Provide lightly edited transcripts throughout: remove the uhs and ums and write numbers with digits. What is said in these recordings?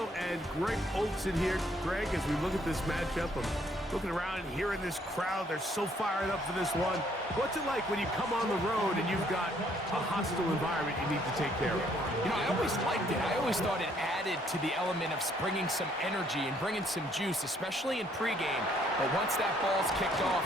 Theo and Greg Olson here. Greg, as we look at this matchup, I'm looking around and hearing this crowd. They're so fired up for this one. What's it like when you come on the road and you've got a hostile environment you need to take care of? You know, I always liked it. I always thought it added to the element of bringing some energy and bringing some juice, especially in pregame. But once that ball's kicked off,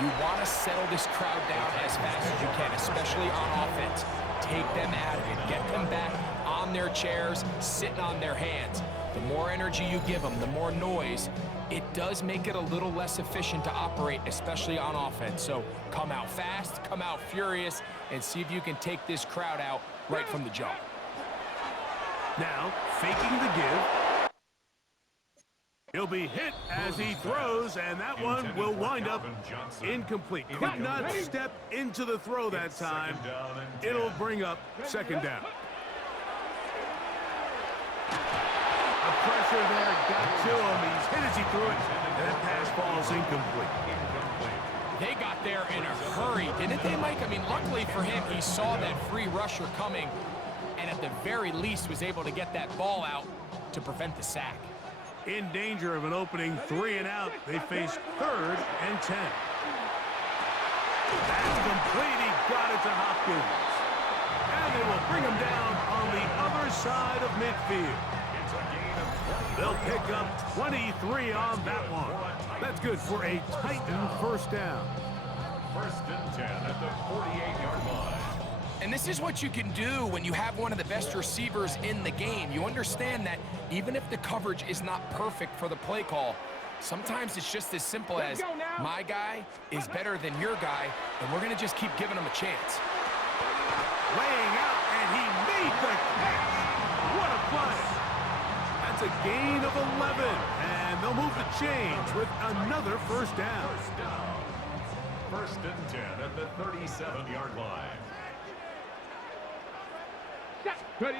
you want to settle this crowd down as fast as you can, especially on offense. Take them out of it. Get them back on their chairs, sitting on their hands. The more energy you give them, the more noise, it does make it a little less efficient to operate, especially on offense. So come out fast, come out furious, and see if you can take this crowd out right from the jump. Now, faking the give. He'll be hit as he throws, and that one will wind up incomplete. Could not step into the throw that time. It'll bring up second down. The pressure there got to him. He's hit as he threw it, and that pass falls incomplete. They got there in a hurry, didn't they, Mike? I mean, luckily for him, he saw that free rusher coming, and at the very least was able to get that ball out to prevent the sack. In danger of an opening 3 and out, they face 3rd and 10. That's complete. He got it to Hopkins. And they will bring him down on the other side of midfield. They'll pick up 23 on that one. That's good for a Titan first down. 1st and 10 at the 48-yard line. And this is what you can do when you have one of the best receivers in the game. You understand that even if the coverage is not perfect for the play call, sometimes it's just as simple as my guy is better than your guy, and we're going to just keep giving him a chance. Laying out, and he made the catch. What a play. That's a gain of 11, and they'll move the chains with another first down. 1st and 10 at the 37-yard line. Ready.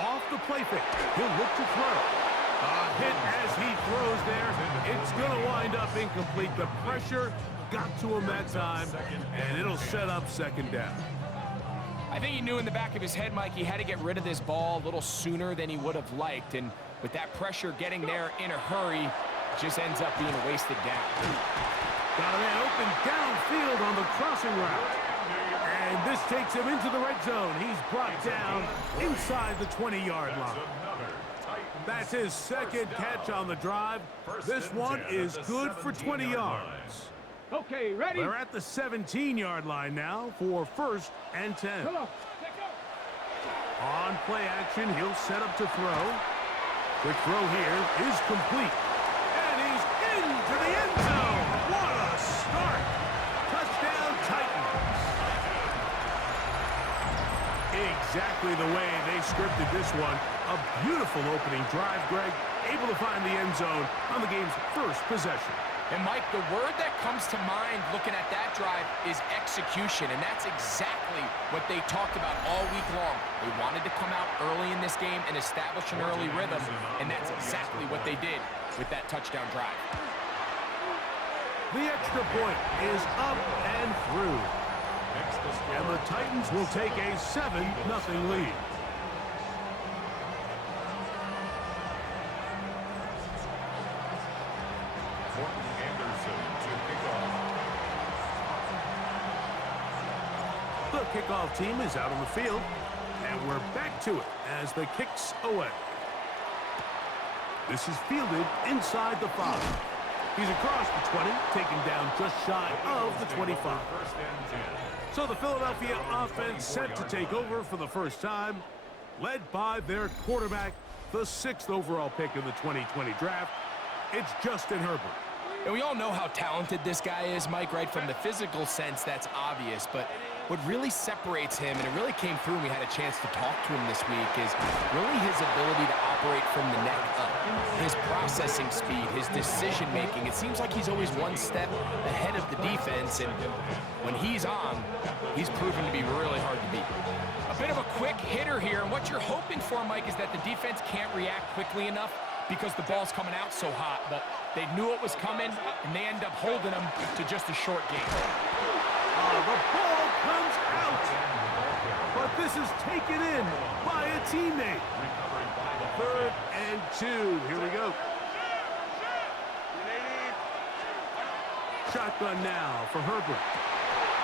Off the play fake. He'll look to throw. A hit as he throws there. It's going to wind up incomplete. The pressure got to him that time, and it'll set up second down. I think he knew in the back of his head, Mike, he had to get rid of this ball a little sooner than he would have liked. And with that pressure getting there in a hurry, it just ends up being a wasted down. Got a man open downfield on the crossing route. And this takes him into the red zone. He's brought down inside the 20-yard line. That's his second catch on the drive. This one is good for 20 yards. Okay, ready? They're at the 17-yard line now for 1st and 10. On play action, he'll set up to throw. Quick throw here is complete. And he's into the end zone. What a start. Touchdown, Titans. Exactly the way they scripted this one. A beautiful opening drive, Greg. Able to find the end zone on the game's first possession. And, Mike, the word that comes to mind looking at that drive is execution, and that's exactly what they talked about all week long. They wanted to come out early in this game and establish an early rhythm, and that's exactly what they did with that touchdown drive. The extra point is up and through. And the Titans will take a 7-0 lead. The kickoff team is out on the field, and we're back to it as the kick's away. This is fielded inside the 5. He's across the 20, taken down just shy of the 25. So the Philadelphia offense set to take over for the first time, led by their quarterback, the 6th overall pick in the 2020 draft. It's Justin Herbert. And we all know how talented this guy is, Mike, right? From the physical sense, that's obvious. But what really separates him, and it really came through when we had a chance to talk to him this week, is really his ability to operate from the neck up. His processing speed, his decision-making. It seems like he's always one step ahead of the defense, and when he's on, he's proven to be really hard to beat. A bit of a quick hitter here, and what you're hoping for, Mike, is that the defense can't react quickly enough because the ball's coming out so hot, but they knew it was coming, and they end up holding them to just a short game. The ball comes out, but this is taken in by a teammate. 3rd and 2. Here we go. Shotgun now for Herbert.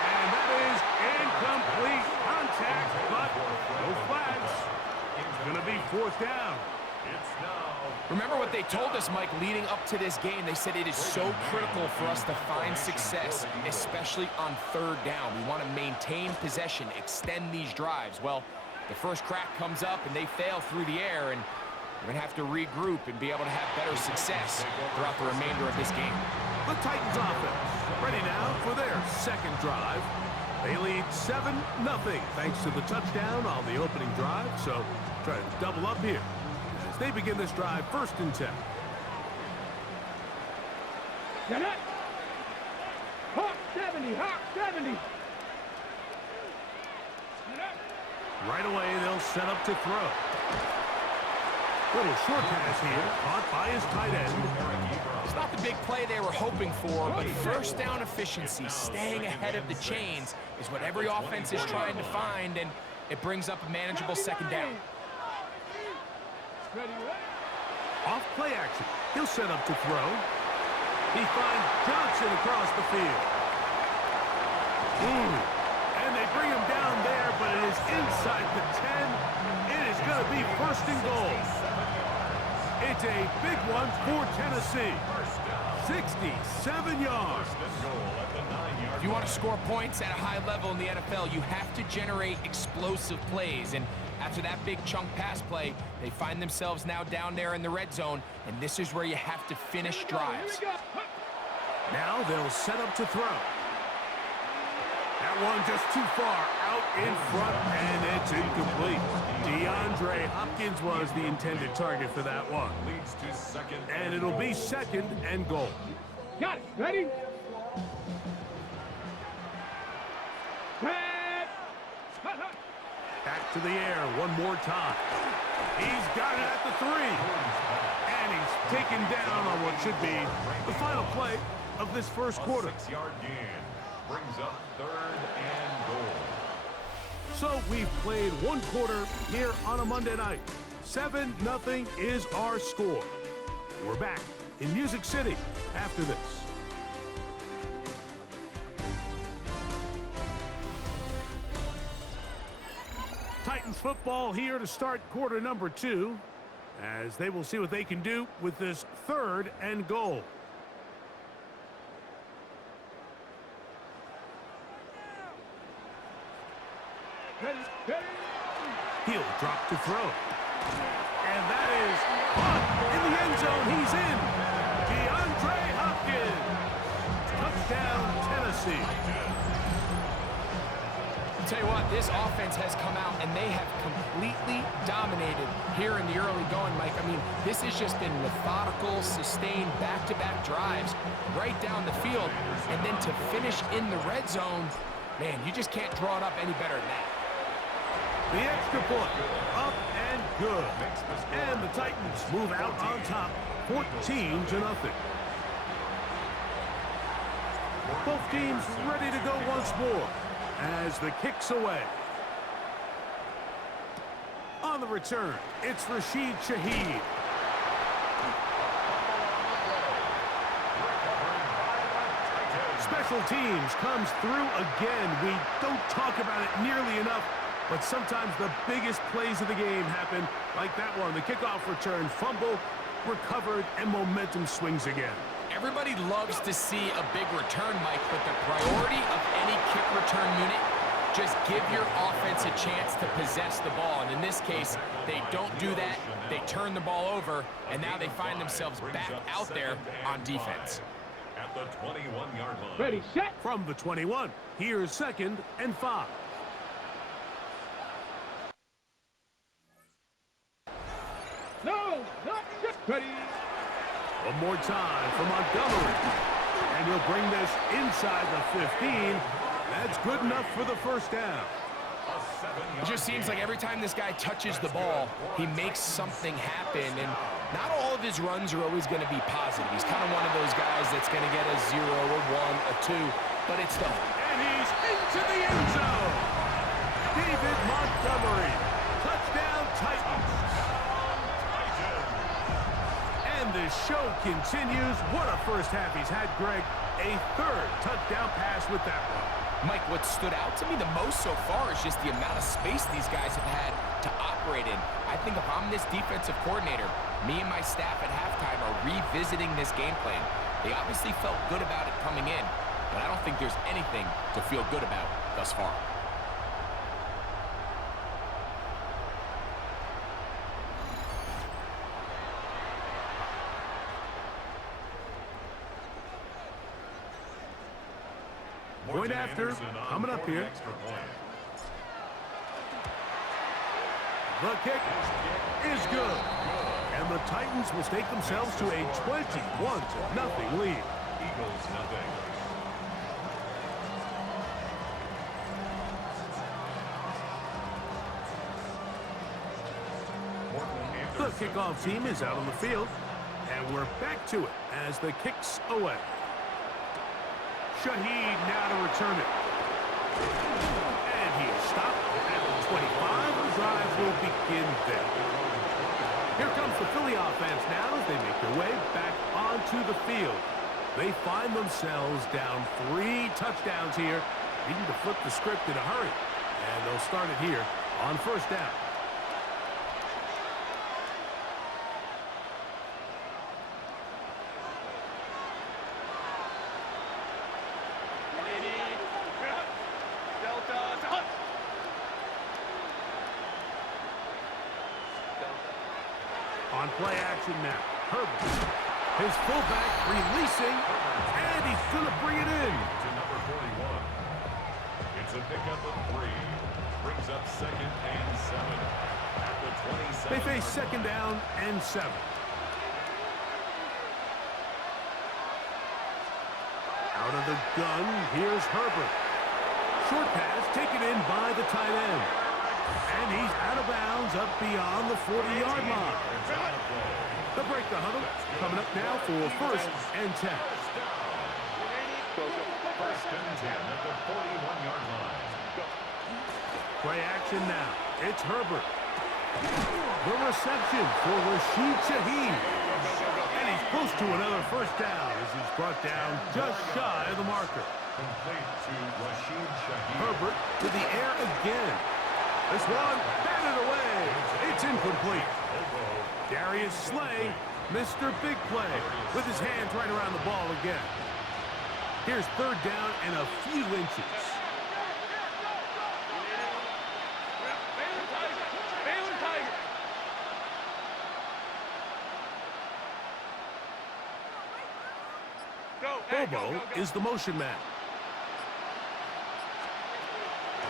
And that is incomplete contact, but no flags. It's going to be 4th down. Remember what they told us, Mike, leading up to this game. They said it is so critical for us to find success, especially on 3rd down. We want to maintain possession, extend these drives. Well, the first crack comes up, and they fail through the air, and we're going to have to regroup and be able to have better success throughout the remainder of this game. The Titans offense ready now for their 2nd drive. They lead 7-0 thanks to the touchdown on the opening drive, so try to double up here as they begin this drive 1st and 10. Hawk 70, Hawk 70. Right away, they'll set up to throw. Little short pass here, caught by his tight end. It's not the big play they were hoping for, but 1st down efficiency, staying ahead of the chains, is what every offense is trying to find, and it brings up a manageable 2nd down. Off play action. He'll set up to throw. He finds Johnson across the field. And they bring him down there, but it is inside the 10. It is going to be 1st and goal. It's a big one for Tennessee. 67 yards. If you want to score points at a high level in the NFL, you have to generate explosive plays. And after that big chunk pass play, they find themselves now down there in the red zone, and this is where you have to finish drives. Now they'll set up to throw. That one just too far out in front, and it's incomplete. DeAndre Hopkins was the intended target for that one. And it'll be 2nd and goal. Got it. Ready? Back to the air one more time. He's got it at the 3. And he's taken down on what should be the final play of this 1st quarter. 6-yard gain brings up 3rd and goal. So we've played 1 quarter here on a Monday night. 7-0 is our score. We're back in Music City after this. Titans football here to start quarter number 2, as they will see what they can do with this 3rd and goal. He'll drop to throw. And that is caught in the end zone. He's in. DeAndre Hopkins. Touchdown, Tennessee. I'll tell you what, this offense has come out, and they have completely dominated here in the early going, Mike. I mean, this has just been methodical, sustained, back-to-back drives right down the field. And then to finish in the red zone, man, you just can't draw it up any better than that. The extra point, up and good. And the Titans move out on top, 14-0. Both teams ready to go once more as the kick's away. On the return, it's Rashid Shaheed. Special teams comes through again. We don't talk about it nearly enough, but sometimes the biggest plays of the game happen like that one. The kickoff return, fumble, recovered, and momentum swings again. Everybody loves to see a big return, Mike, but the priority of any kick return unit, just give your offense a chance to possess the ball. And in this case, they don't do that. They turn the ball over, and now they find themselves back out there on defense. At the 21-yard line. Ready, set. From the 21, here's 2nd and 5. No, not set. Ready. One more time for Montgomery. And he'll bring this inside the 15. That's good enough for the 1st down. It just seems like every time this guy touches the ball, he makes something happen. And not all of his runs are always going to be positive. He's kind of one of those guys that's going to get a 0, a 1, a 2. But it's the... And he's into the end zone. David Montgomery. Touchdown, Titans. this show continues. What a first half he's had, Greg. A third touchdown pass with that one. Mike, what stood out to me the most so far is just the amount of space these guys have had to operate in. I think if I'm this defensive coordinator, me and my staff at halftime are revisiting this game plan. They obviously felt good about it coming in, but I don't think there's anything to feel good about thus far. Point after, coming up here. The kick is good. And the Titans will stake themselves to a 21-0 lead. Eagles nothing. The kickoff team is out on the field. And we're back to it as the kick's away. Shaheed now to return it. And he is stopped at the 25. The drive will begin there. Here comes the Philly offense now as they make their way back onto the field. They find themselves down 3 touchdowns here, needing to flip the script in a hurry. And they'll start it here on first down. On play action now, Herbert. His fullback releasing, and he's going to bring it in. To number 41. It's a pickup of 3. Brings up 2nd and 7. At the 27. They face 2nd down and 7. Out of the gun, here's Herbert. Short pass taken in by the tight end. And he's out of bounds up beyond the 40-yard line. They'll break the huddle. Coming up now for 1st and 10. First and 10 at the 41-yard line. Play action now. It's Herbert. The reception for Rashid Shaheed. And he's close to another first down as he's brought down just shy of the marker. Complete to Rashid Shaheed. Herbert to the air again. This one batted away. It's incomplete. Darius Slay, Mr. Big Play, with his hands right around the ball again. Here's 3rd down and a few inches. Bobo is the motion man.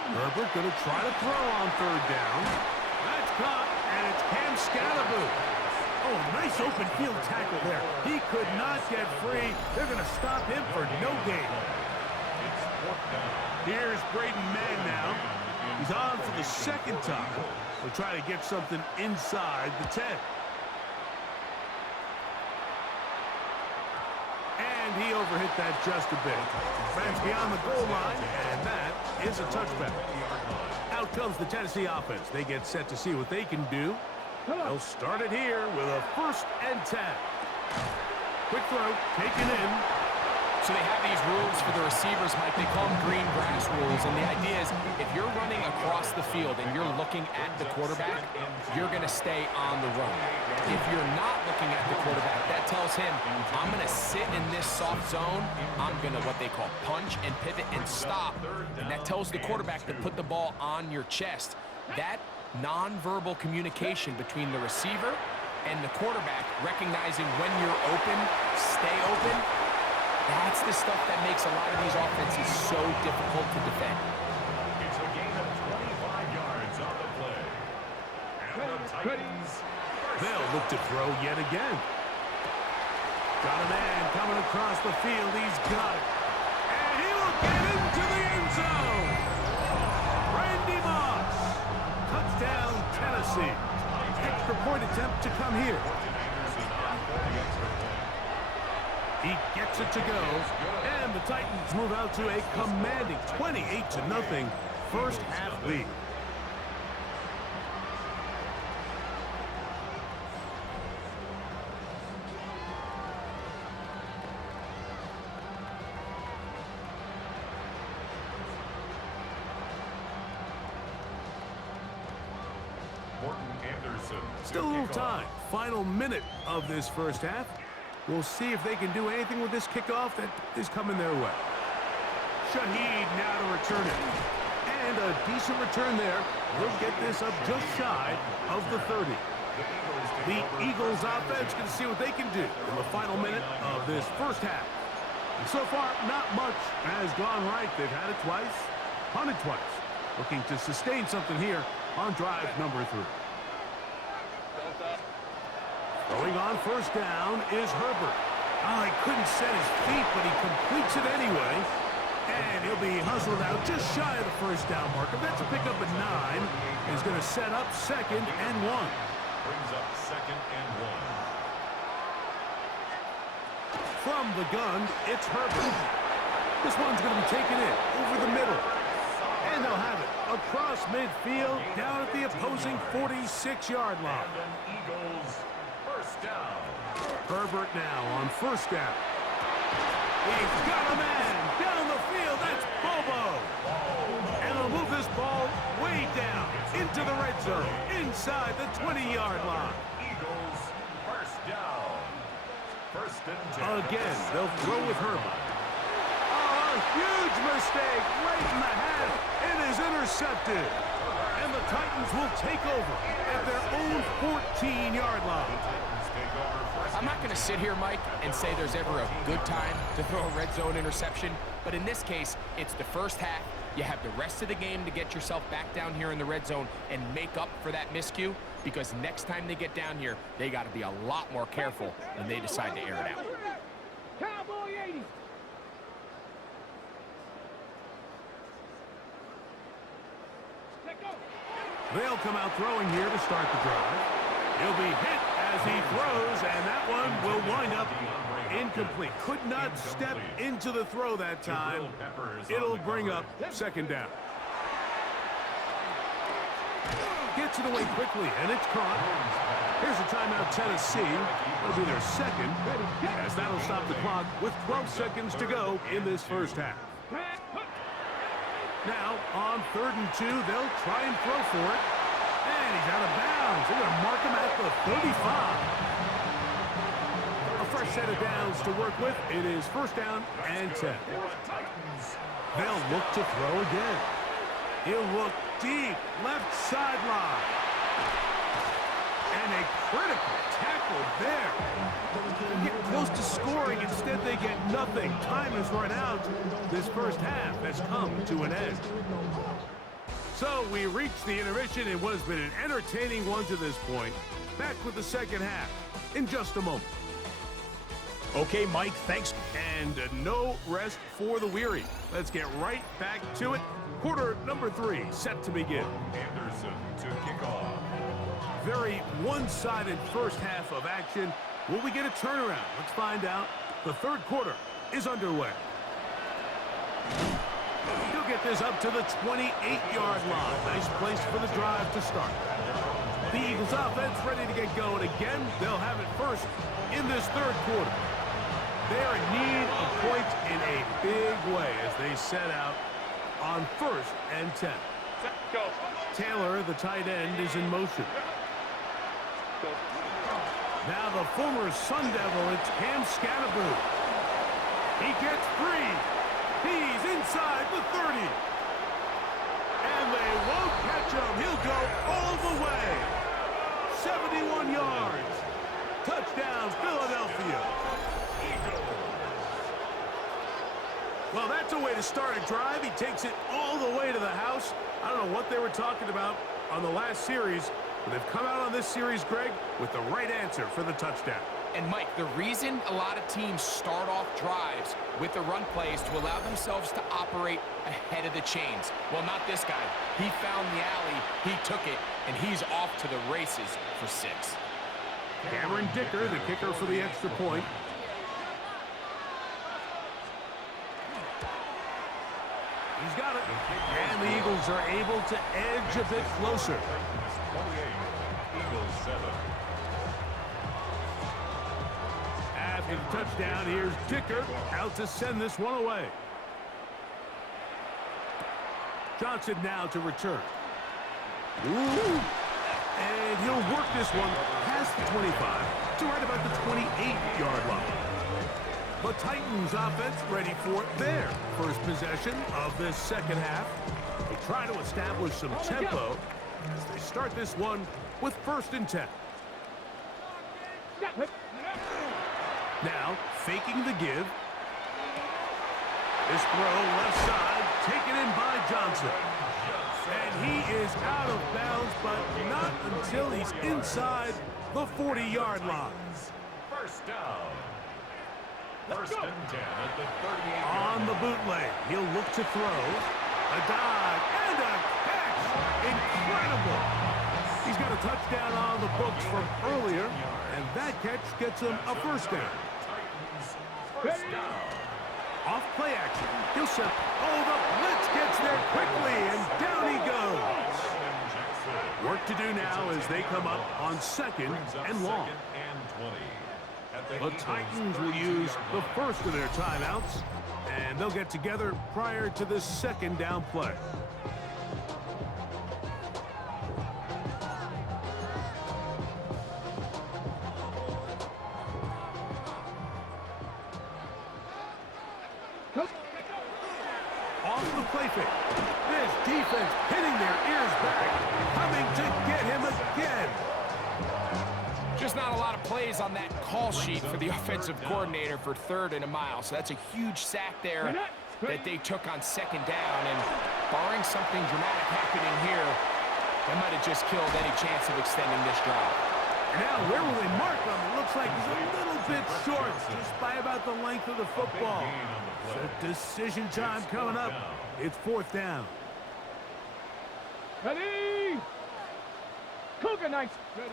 Herbert going to try to throw on 3rd down. That's caught, and it's Cam Scalaboo. Oh, nice open field tackle there. He could not get free. They're going to stop him for no gain. Here's Braden Mann now. He's on for the 2nd time. We'll try to get something inside the 10. And he overhit that just a bit. That's beyond the goal line, and that is a touchback. Out comes the Tennessee offense. They get set to see what they can do. They'll start it here with a 1st and 10. Quick throw, taken in. So they have these rules for the receivers, Mike. They call them green grass rules. And the idea is if you're running across the field and you're looking at the quarterback, you're going to stay on the run. If you're not looking at the quarterback, that tells him, I'm going to sit in this soft zone. I'm going to what they call punch and pivot and stop. And that tells the quarterback to put the ball on your chest. That nonverbal communication between the receiver and the quarterback, recognizing when you're open, stay open, that's the stuff that makes a lot of these offenses so difficult to defend. It's a gain of 25 yards on the play. And the Titans. They'll look to throw yet again. Got a man coming across the field. He's got it. And he will get into the end zone. Randy Moss. Touchdown, Tennessee. Extra point attempt to come here. He gets it to go, and the Titans move out to a commanding 28-0 first half lead. Still a little time. Final minute of this first half. We'll see if they can do anything with this kickoff that is coming their way. Shaheed now to return it. And a decent return there. He'll get this up just shy of the 30. The Eagles offense can see what they can do in the final minute of this first half. And so far, not much has gone right. They've had it twice, punted twice. Looking to sustain something here on drive number 3. Throwing on first down is Herbert. Oh, he couldn't set his feet, but he completes it anyway. And he'll be hustled out just shy of the first down marker. That's a pickup at 9. He's going to set up 2nd and 1. Brings up 2nd and 1. From the gun, it's Herbert. This one's going to be taken in over the middle. And they'll have it across midfield down at the opposing 46-yard line. And an Eagles first down. Herbert now on first down. He's got a man down the field. That's Bobo. And they'll move this ball way down into the red zone, inside the 20-yard line. Eagles first down. 1st and 10. Again, they'll throw with Herbert. Oh, a huge mistake right in the half. It is intercepted. And the Titans will take over at their own 14-yard line. I'm not going to sit here, Mike, and say there's ever a good time to throw a red zone interception, but in this case, it's the first half. You have the rest of the game to get yourself back down here in the red zone and make up for that miscue, because next time they get down here, they got to be a lot more careful when they decide to air it out. Cowboy 80. They'll come out throwing here to start the drive. He'll be hit as he throws, and that one will wind up incomplete. Could not step into the throw that time. It'll bring up 2nd down. Gets it away quickly, and it's caught. Here's a timeout, Tennessee. It'll be their 2nd, as that'll stop the clock with 12 seconds to go in this first half. Now, on 3rd and 2, they'll try and throw for it. And he's out of bounds. They're going to mark him at the 35. A fresh set of downs to work with. It is 1st down and 10. They'll look to throw again. He'll look deep, left sideline. And a critical tackle there. They get close to scoring. Instead, they get nothing. Time has run out. This first half has come to an end. So we reach the intermission in what has been an entertaining one to this point. Back with the second half in just a moment. Okay, Mike, thanks. And no rest for the weary. Let's get right back to it. Quarter number 3 set to begin. Anderson to kick off. Very one-sided first half of action. Will we get a turnaround? Let's find out. The 3rd quarter is underway. He'll get this up to the 28-yard line. Nice place for the drive to start. The Eagles offense ready to get going again. They'll have it first in this 3rd quarter. They're in need of points in a big way as they set out on 1st and 10. Taylor, the tight end, is in motion. Now the former Sun Devil, it's Cam Scatterboo. He gets free. He's inside the 30. And they won't catch him. He'll go all the way. 71 yards. Touchdown, Philadelphia. Well, that's a way to start a drive. He takes it all the way to the house. I don't know what they were talking about on the last series, but they've come out on this series, Greg, with the right answer for the touchdown. And, Mike, the reason a lot of teams start off drives with the run plays to allow themselves to operate ahead of the chains. Well, not this guy. He found the alley, he took it, and he's off to the races for 6. Cameron Dicker, the kicker for the extra point. He's got it. And the Eagles are able to edge a bit closer. 28, Eagles 7. After the touchdown, here's Dicker out to send this one away. Johnson now to return. Ooh. And he'll work this one past the 25 to right about the 28-yard line. The Titans offense ready for their first possession of this second half. They try to establish some tempo as they start this one with 1st and 10. Now, faking the give. This throw left side, taken in by Johnson. And he is out of bounds, but not until he's inside the 40-yard line. First down. 1st and 10 at the 38. On the bootleg, he'll look to throw. A dive and a catch. Incredible. He's got a touchdown on the books from earlier, and that catch gets him a 1st down. First down. Off play action. He'll set. Oh, the blitz gets there quickly, and down he goes. Work to do now as they come up on 2nd and long. The Titans will use the first of their timeouts, and they'll get together prior to this 2nd down play. Off the play fake. This defense hitting their ears back, coming to get him again. Just not a lot of plays on that call sheet for the offensive coordinator for 3rd and a mile. So that's a huge sack there that they took on 2nd down. And barring something dramatic happening here, that might have just killed any chance of extending this drive. Now, where will they mark him? It looks like he's a little bit short, just by about the length of the football. So decision time coming up. It's 4th down. Ready? Cougar Knights. Ready.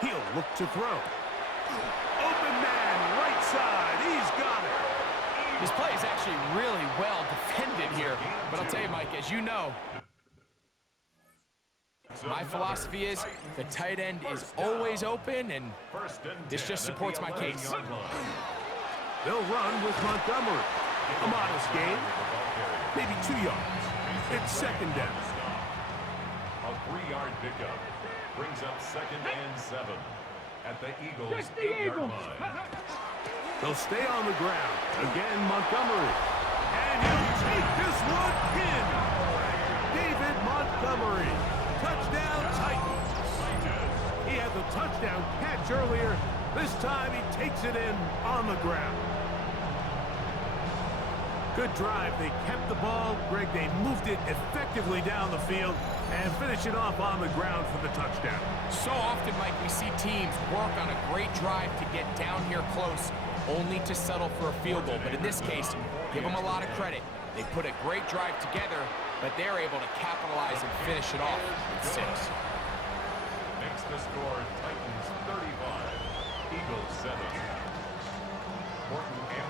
He'll look to throw. Open man, right side. He's got it. This play is actually really well defended here. But I'll tell you, Mike, as you know, my philosophy is the tight end is always open, and this just supports my case. They'll run with Montgomery. A modest gain, maybe 2 yards. It's 2nd down. A 3-yard pickup brings up 2nd and 7 at the Eagles' 8-yard line. They'll stay on the ground. Again, Montgomery. And he'll take this one in. David Montgomery. Touchdown, Titans. He had the touchdown catch earlier. This time he takes it in on the ground. Good drive. They kept the ball. Greg, they moved it effectively down the field and finish it off on the ground for the touchdown. So often, Mike, we see teams work on a great drive to get down here close, only to settle for a field goal. But in this case, give them a lot of credit. They put a great drive together, but they're able to capitalize and finish it off with 6. Makes the score Titans 35, Eagles 7.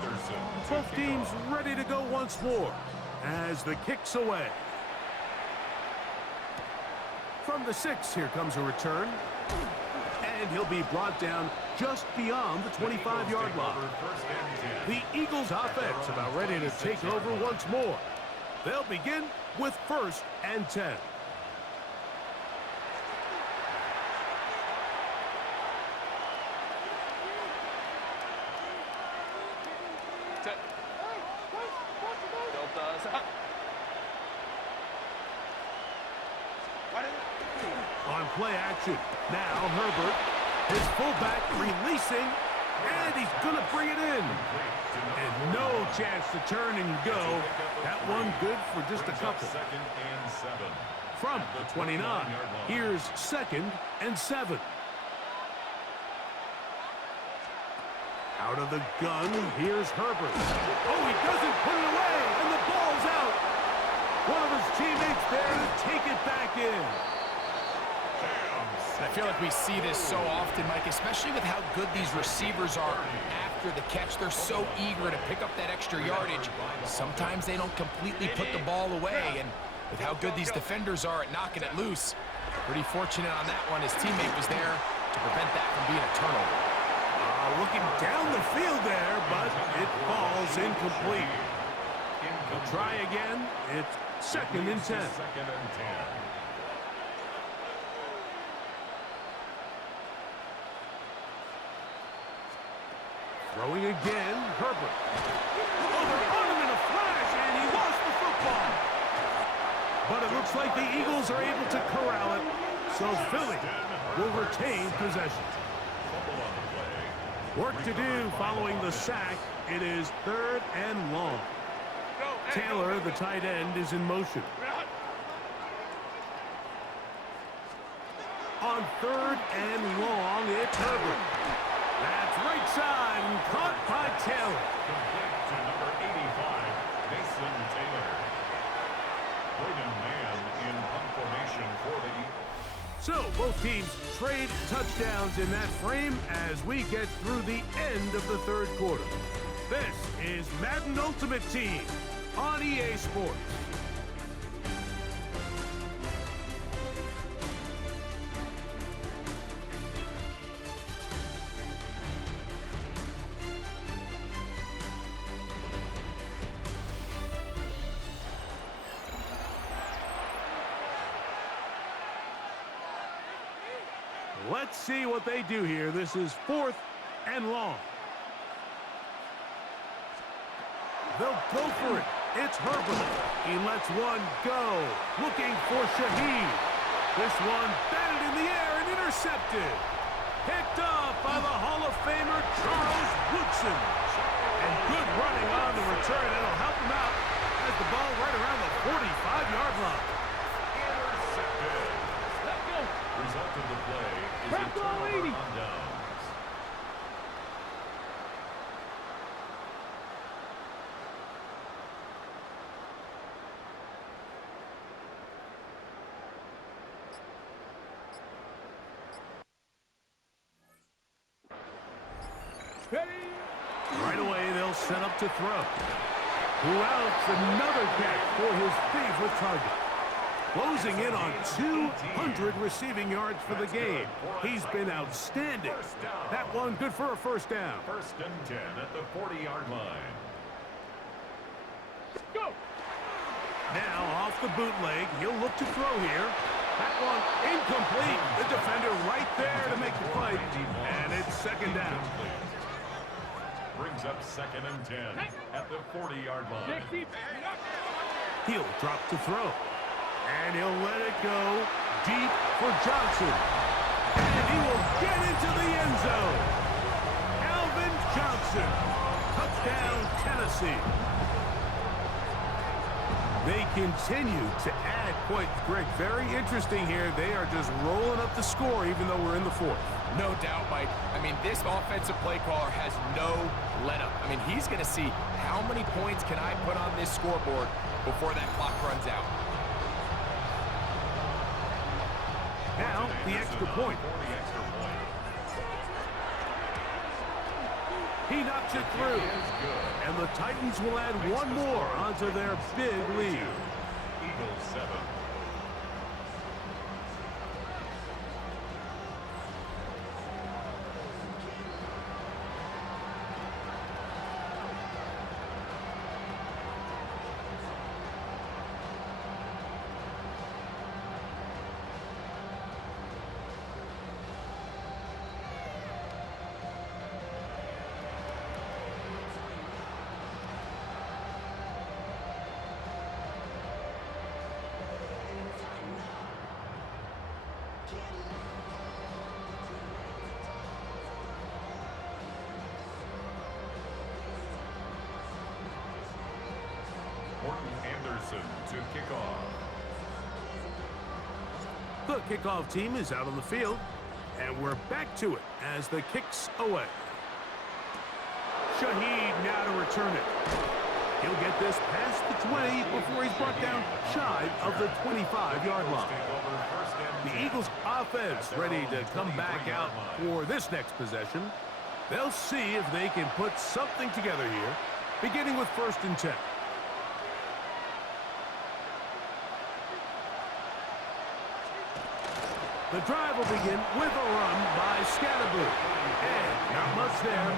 Anderson. Both teams ready to go once more as the kick's away. From the 6, here comes a return. And he'll be brought down just beyond the 25-yard line. The Eagles offense about ready to take over once more. They'll begin with 1st and 10. On play action, now Herbert, his fullback releasing, and he's going to bring it in. And no chance to turn and go. That one good for just a couple. From the 29, here's 2nd and 7. Out of the gun, here's Herbert. Oh, he doesn't put it away, and the ball's out. One of his teammates there to take it back in. I feel like we see this so often, Mike, especially with how good these receivers are after the catch. They're so eager to pick up that extra yardage. Sometimes they don't completely put the ball away, and with how good these defenders are at knocking it loose, pretty fortunate on that one. His teammate was there to prevent that from being a turnover. Looking down the field there, but it falls incomplete. We'll try again. It's 2nd and 10. Throwing again, Herbert. Oh, they're on him in a flash, and he lost the football. But it looks like the Eagles are able to corral it, so Philly will retain possession. Work to do following the sack. It is 3rd and long. Taylor, the tight end, is in motion. On 3rd and long, it's Herbert. That's right side and caught by Taylor. Complete to number 85, Mason Taylor. Played in man in punt formation for the Eagles. So both teams trade touchdowns in that frame as we get through the end of the 3rd quarter. This is Madden Ultimate Team on EA Sports. Let's see what they do here. This is 4th and long. They'll go for it. It's Herbert. He lets one go. Looking for Shaheed. This one batted in the air and intercepted. Picked up by the Hall of Famer Charles Woodson. And good running on the return. That'll help him out as the ball right around the 45-yard line. Intercepted. Let's go. Result of the play is a Back ball turnover 80. on downs. Ready. Right away, they'll set up to throw. Who else? Another catch for his favorite target. Closing in on 200 receiving yards for the game. He's been outstanding. That one good for a 1st down. 1st and 10 at the 40-yard line. Go. Now off the bootleg, he'll look to throw here. That one incomplete. The defender right there to make the play. And it's 2nd down. Brings up 2nd and 10 at the 40-yard line. 60. He'll drop to throw. And he'll let it go deep for Johnson. And he will get into the end zone. Alvin Johnson. Touchdown, Tennessee. They continue to add points. Greg, very interesting here. They are just rolling up the score even though we're in the 4th. No doubt, Mike. I mean, this offensive play caller has no let-up. I mean, he's going to see how many points can I put on this scoreboard before that clock runs out. Now, the extra point. He knocks it through. And the Titans will add one more onto their big lead. Eagles 7. To kick off. The kickoff team is out on the field, and we're back to it as the kick's away. Shaheed now to return it. He'll get this past the 20 before he's brought down shy of the 25-yard line. The Eagles offense ready to come back out for this next possession. They'll see if they can put something together here, beginning with 1st and 10. The drive will begin with a run by Scatterboo. And not much there.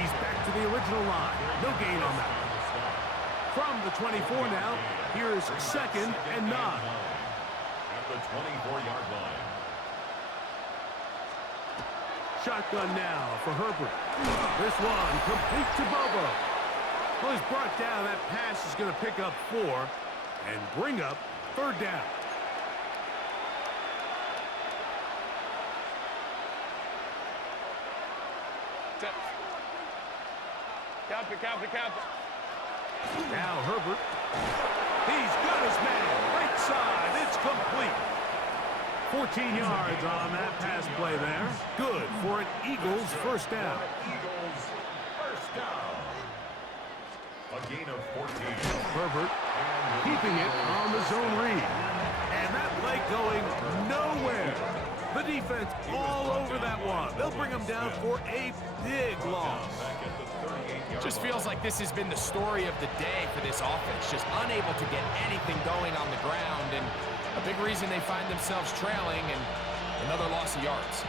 He's back to the original line. No gain on that. From the 24 now, here's 2nd and 9. At the 24-yard line. Shotgun now for Herbert. This one complete to Bobo. Well, he's brought down. That pass is going to pick up 4 and bring up 3rd down. Count it. Now Herbert. He's got his man. Right side. It's complete. 14 yards on that pass play there. Good for an Eagles first down. Eagles first down. A gain of 14. Herbert keeping it on the zone read. And that play going nowhere. The defense all over that one. They'll bring him down for a big loss. Just feels like this has been the story of the day for this offense. Just unable to get anything going on the ground. And a big reason they find themselves trailing and another loss of yards.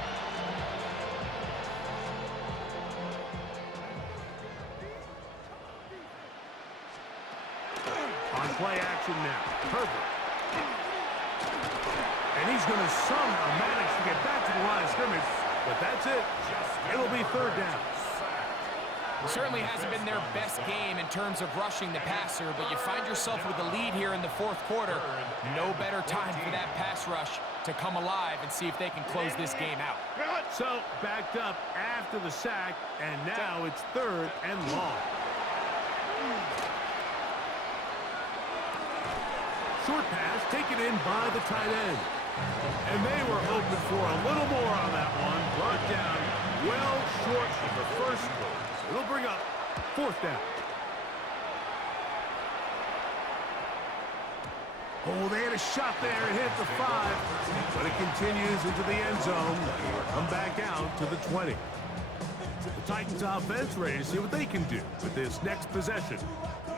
On play action now. Herbert. And he's going to somehow manage to get back to the line of scrimmage. But that's it. It'll be 3rd down. Certainly hasn't been their best game in terms of rushing the passer, but you find yourself with a lead here in the 4th quarter. No better time for that pass rush to come alive and see if they can close this game out. So, backed up after the sack, and now it's 3rd and long. Short pass taken in by the tight end. And they were hoping for a little more on that one. Brought down well short of the first. It'll bring up 4th down. Oh, they had a shot there. It hit the 5. But it continues into the end zone. Come back out to the 20. The Titans offense ready to see what they can do with this next possession.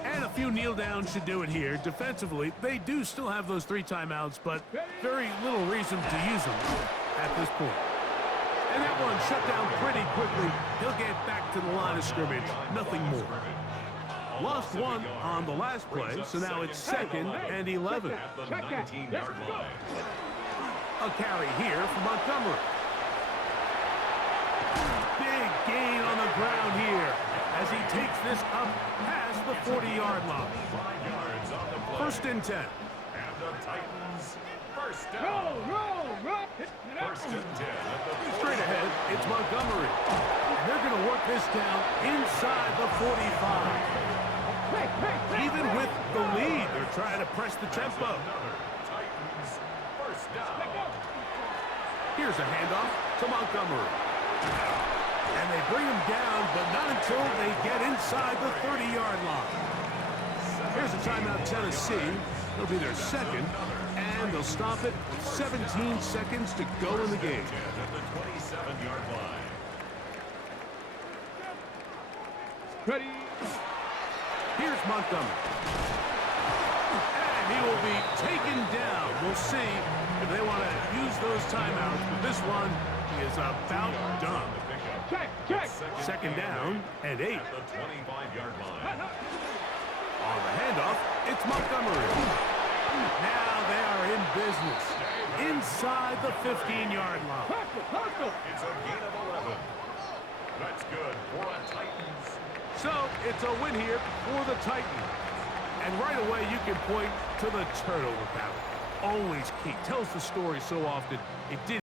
And a few kneel downs should do it here. Defensively, they do still have those 3 timeouts, but very little reason to use them at this point. And that one shut down pretty quickly. He'll get back to the line of scrimmage. Nothing more. Lost 1 on the last play, so now it's 2nd and 11. At the 19-yard line. A carry here for Montgomery. Big gain on the ground here as he takes this up past the 40-yard line. 5 yards on the play. 1st and 10. And the Titans first down. Roll. 1st and 10 at the Straight ahead, it's Montgomery. And they're going to work this down inside the 45. Even with the lead, they're trying to press the tempo. Titans first down. Here's a handoff to Montgomery. And they bring him down, but not until they get inside the 30-yard line. Here's a timeout, Tennessee. It'll be their 2nd, and they'll stop it with 17 seconds to go in the game. At the 27-yard line. Ready. Here's Montgomery. And he will be taken down. We'll see if they want to use those timeouts, but this one is about done. Check. 2nd down and 8. At the 25-yard line. On the handoff, it's Montgomery. Now they are in business. Inside the 15-yard line. It's a gain of 11. That's good for a Titans. So it's a win here for the Titans. And right away you can point to the turnover battle. Always key. Tells the story so often. It did